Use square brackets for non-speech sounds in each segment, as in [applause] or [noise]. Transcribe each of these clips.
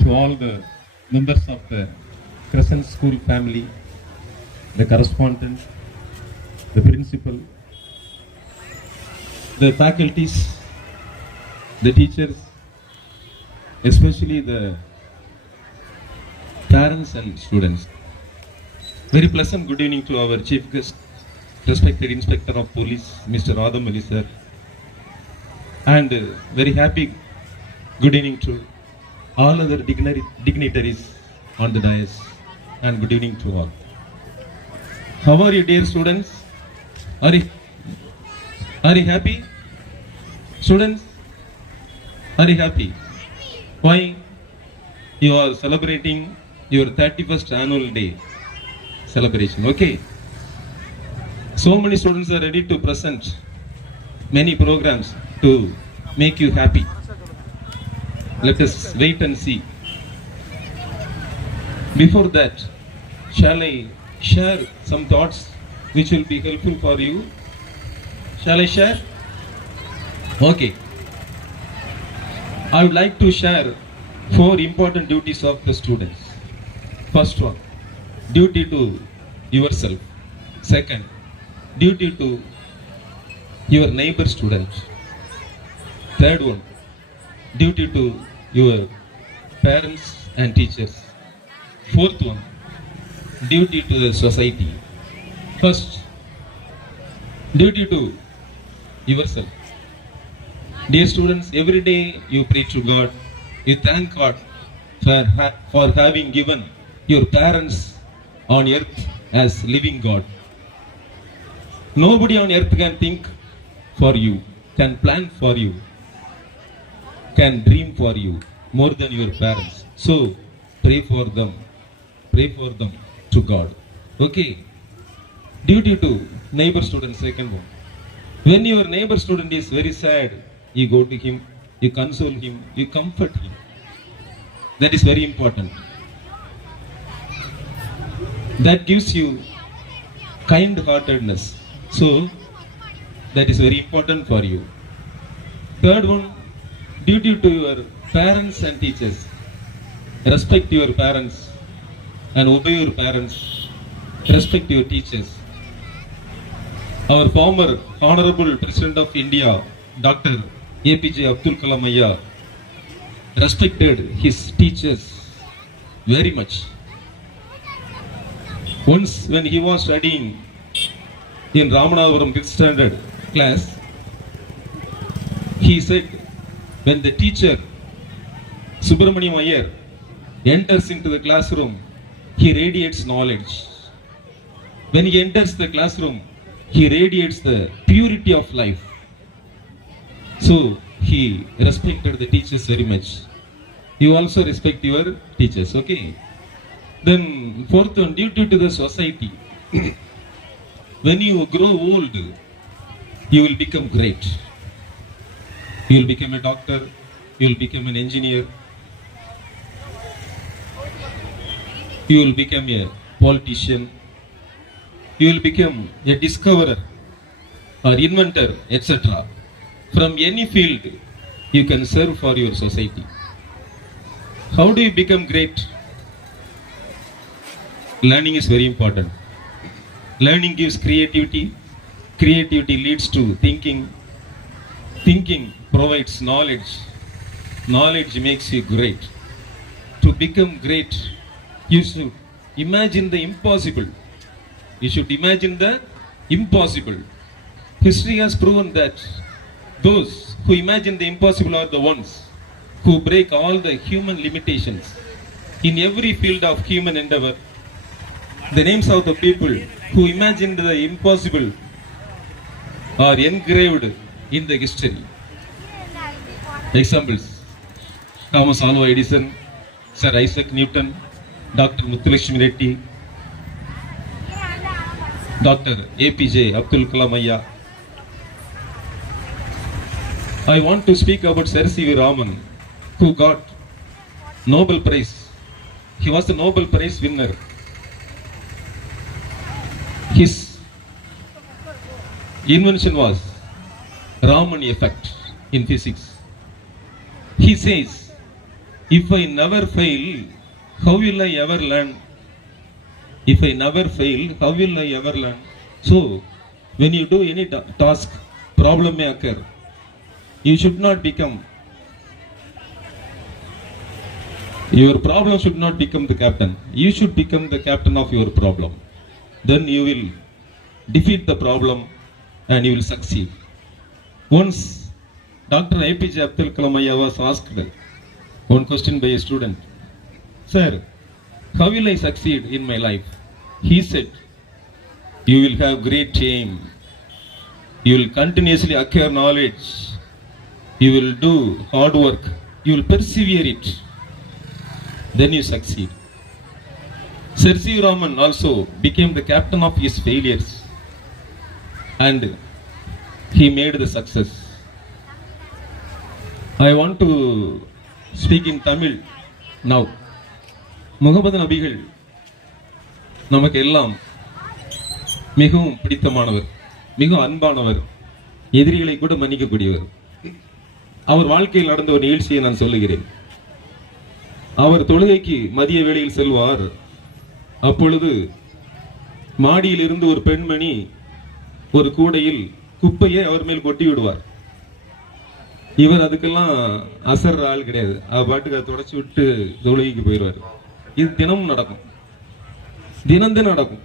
to all the members of the Crescent School family, the correspondent, the principal, the faculties, the teachers, especially the parents and students. Very pleasant good evening to our chief guest, respected Inspector of Police, Mr. Radham Ali sir. And uh, very happy good evening to all other dignitaries on the dais and good evening to all. How are you dear students? Are you, are you happy? Students, are you happy? Why? You are celebrating your 31st annual day celebration. Okay. So many students are ready to present many programs to make you happy. Let us wait and see. Before that, shall I share some thoughts which will be helpful for you? Shall I share? Okay. I would like to share four important duties of the students. First one, duty to yourself. Second, duty to your neighbor students. Third one, duty to your parents and teachers. Fourth one, duty to the society. First, duty to yourself. Dear students, every day you pray to God, you thank God for, ha- for having given your parents on earth as living God. Nobody on earth can think for you, can plan for you, can dream for you more than your parents. So pray for them, pray for them to God. Okay. Duty to neighbor student, second one. When your neighbor student is very sad, you go to him, you console him, you comfort him. That is very important. That gives you kind heartedness. So, that is very important for you. Third one, duty to your parents and teachers. Respect your parents and obey your parents. Respect your teachers. Our former Honorable President of India, Dr. APJ Abdul Kalam respected his teachers very much. Once, when he was studying in Ramanathapuram 5th standard class, he said, when the teacher Subramaniam Iyer enters into the classroom, he radiates knowledge. When he enters the classroom, he radiates the purity of life. So he respected the teachers very much. You also respect your teachers, okay? Then fourth one, duty to the society. [coughs] when you grow old, you will become great. You will become a doctor, you will become an engineer, you will become a politician, you will become a discoverer or inventor, etc. From any field, you can serve for your society. How do you become great? Learning is very important. Learning gives creativity. Creativity leads to thinking. Thinking provides knowledge. Knowledge makes you great. To become great, you should imagine the impossible. You should imagine the impossible. History has proven that those who imagine the impossible are the ones who break all the human limitations. In every field of human endeavor, the names of the people who imagined the impossible are engraved in the history. Examples Thomas Alva Edison, Sir Isaac Newton, Dr. Muthulakshmi Reddy, Dr. APJ Abdul Kalam Ayya. I want to speak about Sir C.V. Raman, who got Nobel Prize. He was the Nobel Prize winner. His invention was Raman effect in physics. He says If I never fail, how will I ever learn? If I never fail, how will I ever learn? So, when you do any task, problem may occur. You should not become your problem should not become the captain. You should become the captain of your problem. Then you will defeat the problem and you will succeed. Once Dr. APJ Abdul Kalam was asked one question by a student, Sir, how will I succeed in my life? He said, You will have great aim. You will continuously acquire knowledge. You will do hard work. You will persevere it. Then you succeed. Sir Raman also became the captain of his failures and he made the success. I want to speak in Tamil now Muhammad நபிகள் நமக்கு எல்லாம் மிகவும் பிடித்தமானவர் மிகவும் அன்பானவர் எதிரிகளை கூட மன்னிக்கக்கூடியவர். அவர் வாழ்க்கையில் நடந்த ஒரு நிகழ்ச்சியை நான் சொல்லுகிறேன். அவர் தொழுகைக்கு மதிய வேளையில் செல்வார். அப்பொழுது மாடியில் இருந்து ஒரு பெண்மணி ஒரு கூடையில் குப்பையை அவர் மேல் கொட்டி விடுவார். இவர் அதுக்கெல்லாம் அசர் ஆள் கிடையாது. அவர் பாட்டுக்கு அதை தொடச்சி விட்டு தொழுகைக்கு போயிடுவார் இது தினமும் நடக்கும். தினம் தினம் நடக்கும்.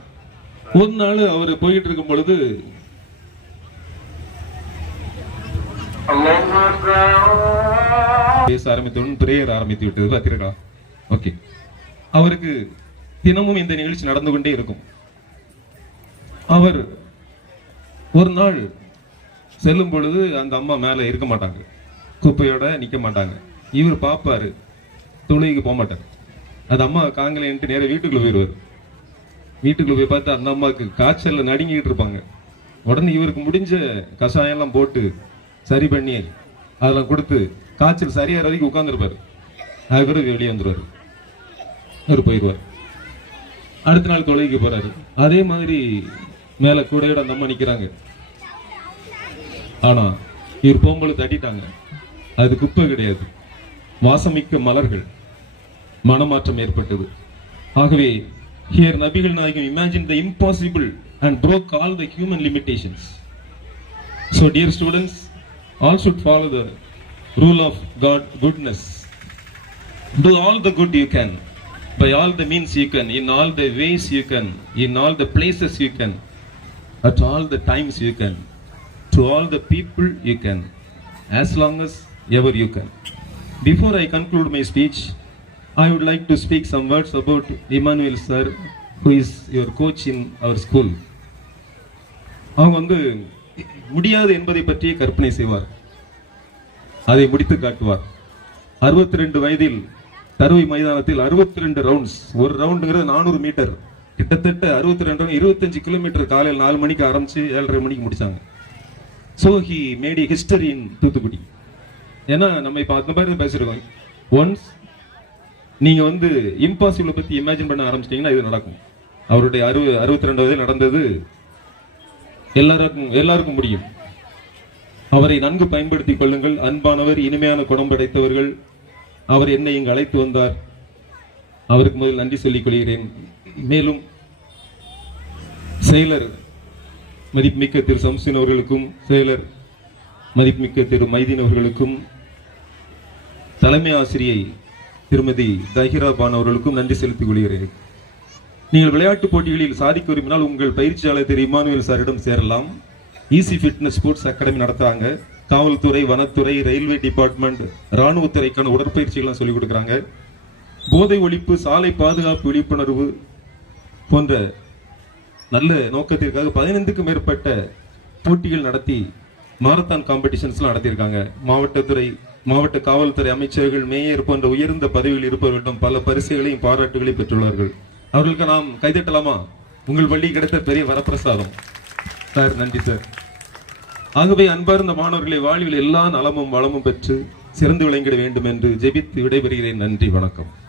ஒரு நாள் அவர் போயிட்டு இருக்கும் பொழுது பேச ஆரம்பித்தவுடன் பிரேயர் ஆரம்பித்து விட்டது. பார்த்தீர்களா ஓகே. அவருக்கு தினமும் இந்த நிகழ்ச்சி நடந்து கொண்டே இருக்கும். அவர் ஒரு நாள் செல்லும் பொழுது அந்த அம்மா மேல இருக்க மாட்டாங்க. குப்பையோட நிற்க மாட்டாங்க. இவர் பார்ப்பாரு தொழுகைக்கு போக மாட்டார். அது அம்மா காங்கலேன்ட்டு நேராக வீட்டுக்குள்ள போயிடுவார் வீட்டுக்குள்ளே போய் பார்த்து அந்த அம்மாவுக்கு காய்ச்சலில் நடுங்கிட்டு இருப்பாங்க. உடனே இவருக்கு முடிஞ்ச கஷாயம் எல்லாம் போட்டு சரி பண்ணி அதெல்லாம் கொடுத்து காய்ச்சல் சரியாகிற வரைக்கும் உட்காந்துருப்பாரு அதுக்கப்புறம் வெளியே வந்துருவாரு. இவர் போயிடுவார் அடுத்த நாள் தொழுகைக்கு போகிறாரு அதே மாதிரி மேலே கூடையோட அந்த அம்மா நிற்கிறாங்க ஆனால் இவர் போகும்போது தட்டிட்டாங்க. அது குப்பை கிடையாது. வாசமிக்க மலர்கள். மனமாற்றம் ஏற்பட்டது. ஆகவே ஹியர் நபிகள் நாயகம் imagine the impossible and broke all the human limitations so dear students all should follow the rule of God goodness do all the good you can by all the means you can in all the ways you can in all the places you can at all the times you can to all the people you can as long as ever you can. Before I conclude my speech, I would like to speak some words about Emmanuel sir, who is your coach in our school. அவங்க வந்து முடியாது என்பதை பற்றியே கற்பனை செய்வார். அதை முடித்து காட்டுவார். 62 ரெண்டு வயதில் தருவை மைதானத்தில் 62 ரெண்டு ரவுண்ட்ஸ் ஒரு ரவுண்டுங்கிறது நானூறு மீட்டர் கிட்டத்தட்ட 62 ரெண்டு இருபத்தஞ்சு கிலோமீட்டர் காலையில் நாலு மணிக்கு ஆரம்பிச்சு ஏழரை மணிக்கு முடிச்சாங்க. So he made history in Thoothukudi. ஏன்னா நம்ம இப்போ அந்த மாதிரி தான் பேசியிருக்கோம் ஒன்ஸ் நீங்கள் வந்து இம்பாசிபிளை பற்றி இமேஜின் பண்ண ஆரம்பிச்சிட்டிங்கன்னா இது நடக்கும். அவருடைய அறுபது அறுபத்தி ரெண்டு வயதில் நடந்தது எல்லாருக்கும் எல்லாருக்கும் முடியும். அவரை நன்கு பயன்படுத்திக் கொள்ளுங்கள். அன்பானவர் இனிமையான குணம் படைத்தவர்கள். அவர் என்னை இங்கு அழைத்து வந்தார். அவருக்கு முதல் நன்றி சொல்லிக் கொள்கிறேன். மேலும் செயலர் மதிப்புமிக்க திரு சம்சின் அவர்களுக்கும் செயலர் மதிப்புமிக்க திரு மைதீன் அவர்களுக்கும் தலைமை ஆசிரியை திருமதி தஹிரா பான் அவர்களுக்கும் நன்றி செலுத்திக் கொள்கிறேன். நீங்கள் விளையாட்டு போட்டிகளில் சாதிக்க விரும்பினால் உங்கள் பயிற்சியாளர் திரு இமானுவேல் சாரிடம் சேரலாம். ஈசி ஃபிட்னஸ் ஸ்போர்ட்ஸ் அகாடமி நடத்துறாங்க. காவல்துறை வனத்துறை ரயில்வே டிபார்ட்மெண்ட் ராணுவத்துறைக்கான உடற்பயிற்சிகள்லாம் சொல்லிக் கொடுக்குறாங்க. போதை ஒழிப்பு சாலை பாதுகாப்பு விழிப்புணர்வு போன்ற நல்ல நோக்கத்திற்காக பதினைந்துக்கும் மேற்பட்ட போட்டிகள் நடத்தி மாரத்தான் காம்படிஷன்ஸ்லாம் நடத்தியிருக்காங்க. மாவட்டத்துறை மாவட்ட காவல்துறை அமைச்சர்கள் மேயர் போன்ற உயர்ந்த பதவியில் இருப்பவர்களிடம் பல பரிசுகளையும் பாராட்டுகளையும் பெற்றுள்ளார்கள். அவர்களுக்கு நாம் கைதட்டலாமா? உங்கள் பள்ளி கிடைத்த பெரிய வரப்பிரசாதம். சார் நன்றி சார். ஆகவே அன்பார்ந்த மாணவர்களை வாழ்வில் எல்லா நலமும் வளமும் பெற்று சிறந்து விளங்கிட வேண்டும் என்று ஜெபித்து விடைபெறுகிறேன். நன்றி வணக்கம்.